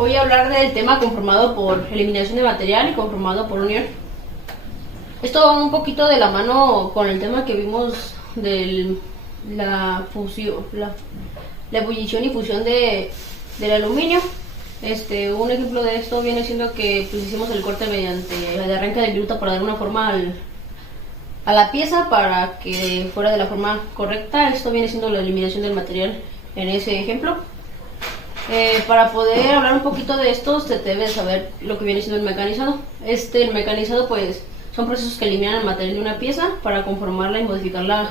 Voy a hablar del tema conformado por eliminación de material y conformado por unión. Esto va un poquito de la mano con el tema que vimos de la fusión, la ebullición y fusión del aluminio. Un ejemplo de esto viene siendo que pues, hicimos el corte mediante el arranque de viruta para dar una forma a la pieza para que fuera de la forma correcta. Esto viene siendo la eliminación del material en ese ejemplo. Para poder hablar un poquito de esto, se debe saber lo que viene siendo el mecanizado. El mecanizado pues son procesos que eliminan el material de una pieza para conformarla y modificarla,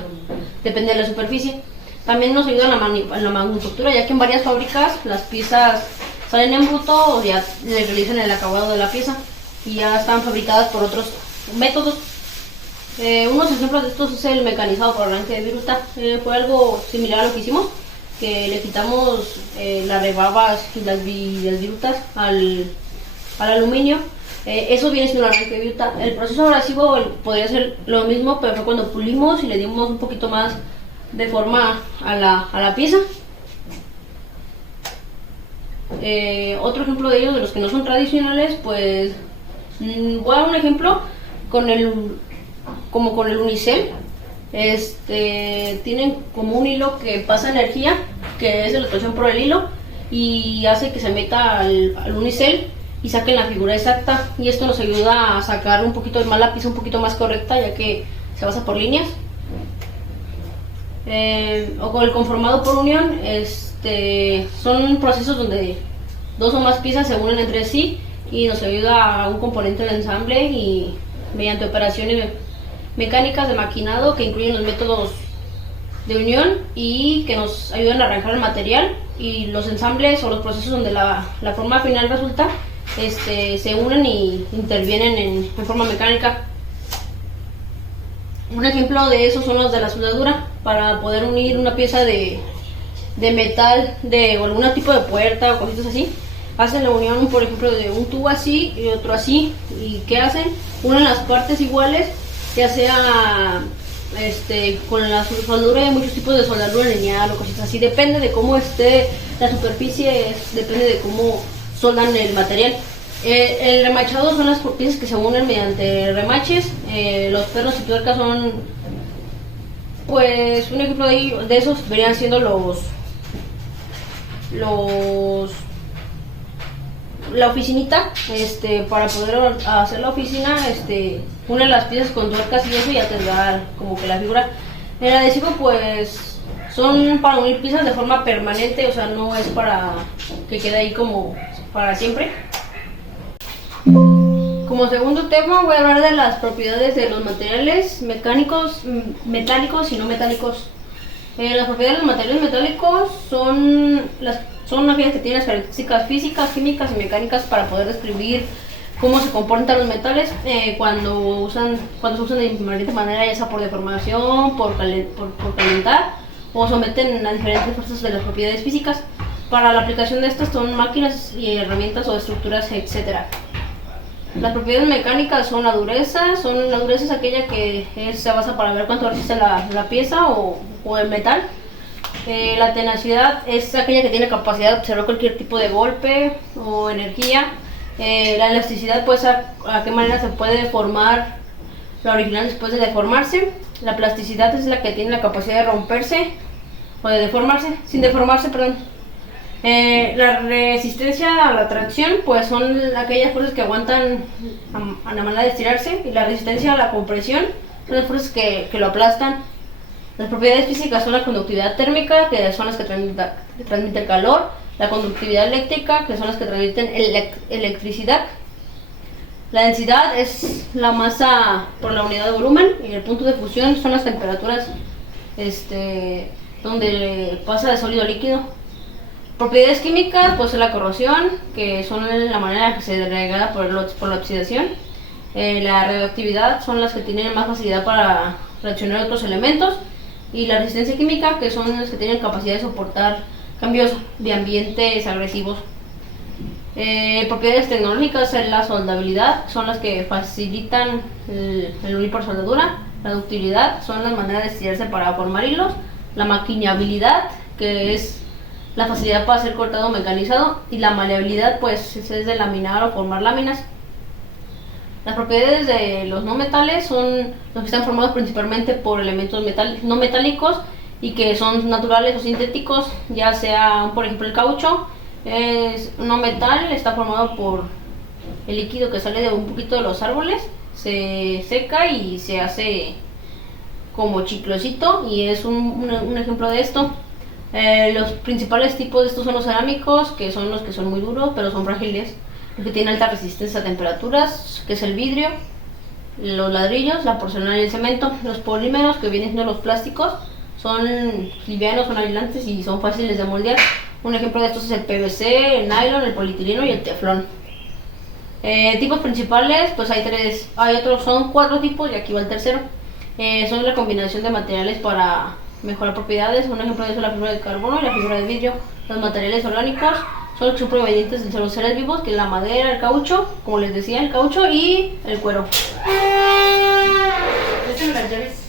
depende de la superficie. También nos ayuda en la manufactura, ya que en varias fábricas las piezas salen en bruto o ya le realizan el acabado de la pieza y ya están fabricadas por otros métodos. Unos ejemplos de estos es el mecanizado por arranque de viruta. Fue algo similar a lo que hicimos, que le quitamos las rebabas y las virutas al aluminio. Eso viene siendo el arranque de viruta. El proceso abrasivo podría ser lo mismo, pero fue cuando pulimos y le dimos un poquito más de forma a la pieza. Otro ejemplo de ellos, de los que no son tradicionales, pues voy a dar un ejemplo como con el unicel. Tienen como un hilo que pasa energía, que es de la tracción por el hilo, y hace que se meta al unicel y saquen la figura exacta, y esto nos ayuda a sacar un poquito más la pieza un poquito más correcta, ya que se basa por líneas. O con el conformado por unión, son procesos donde dos o más piezas se unen entre sí y nos ayuda a un componente del ensamble, y mediante operaciones mecánicas de maquinado que incluyen los métodos de unión y que nos ayudan a arrancar el material, y los ensambles o los procesos donde la forma final resulta se unen y intervienen en forma mecánica. Un ejemplo de eso son los de la soldadura. Para poder unir una pieza de metal o algún tipo de puerta o cositas así, hacen la unión, por ejemplo, de un tubo así y otro así. ¿Y qué hacen? Unen las partes iguales, ya sea con la soldadura. Hay muchos tipos de soldadura lineal o cositas así, depende de cómo esté la superficie, depende de cómo soldan el material. El remachado son las piezas que se unen mediante remaches. Los pernos y tuercas son, pues, un ejemplo de esos verían siendo la oficinita. Para poder hacer la oficina, une las piezas con tuercas y eso ya tendrá como que la figura. El adhesivo pues son para unir piezas de forma permanente, o sea, no es para que quede ahí como para siempre. Como segundo tema voy a hablar de las propiedades de los materiales metálicos y no metálicos. Las propiedades de los materiales metálicos son aquellas que tienen las características físicas, químicas y mecánicas para poder describir cómo se comportan los metales cuando se usan de diferente manera, ya sea por deformación, por calentar, o someten a diferentes fuerzas de las propiedades físicas. Para la aplicación de estas son máquinas y herramientas o estructuras, etc. Las propiedades mecánicas son la dureza. La dureza es aquella que se basa para ver cuánto resiste la pieza o el metal. La tenacidad es aquella que tiene capacidad de absorber cualquier tipo de golpe o energía. La elasticidad, pues a qué manera se puede deformar la original después de deformarse. La plasticidad es la que tiene la capacidad de romperse o de deformarse, sin deformarse, perdón. La resistencia a la tracción, pues son aquellas fuerzas que aguantan a la manera de estirarse, y la resistencia a la compresión son las fuerzas que lo aplastan. Las propiedades físicas son la conductividad térmica, que son las que transmiten calor, la conductividad eléctrica, que son las que transmiten electricidad. La densidad es la masa por la unidad de volumen, y el punto de fusión son las temperaturas donde pasa de sólido a líquido. Propiedades químicas, pues la corrosión, que son la manera en que se degrada por la oxidación. La radioactividad son las que tienen más facilidad para reaccionar a otros elementos. Y la resistencia química, que son las que tienen capacidad de soportar cambios de ambientes agresivos. Propiedades tecnológicas, la soldabilidad, son las que facilitan el unir por soldadura. La ductilidad son las maneras de estirarse para formar hilos. La maquinabilidad, que es la facilidad para ser cortado o mecanizado y la maleabilidad pues es de laminar o formar láminas. Las propiedades de los no metales son los que están formados principalmente por elementos no metálicos y que son naturales o sintéticos, ya sea por ejemplo el caucho es no metal, está formado por el líquido que sale de un poquito de los árboles, se seca y se hace como chiclosito y es un ejemplo de esto. Los principales tipos de estos son los cerámicos, que son los que son muy duros pero son frágiles, los que tienen alta resistencia a temperaturas, que es el vidrio, los ladrillos, la porcelana y el cemento. Los polímeros, que vienen siendo los plásticos, son livianos, son aislantes y son fáciles de moldear. Un ejemplo de estos es el PVC, el nylon, el polietileno y el teflón. Tipos principales, pues hay otros, son 4 tipos y aquí va el tercero. Son la combinación de materiales para mejorar propiedades. Un ejemplo de eso es la fibra de carbono y la fibra de vidrio. Los materiales orgánicos son los que son provenientes de los seres vivos, que es la madera, el caucho, como les decía, el caucho y el cuero. ¿Es en las llaves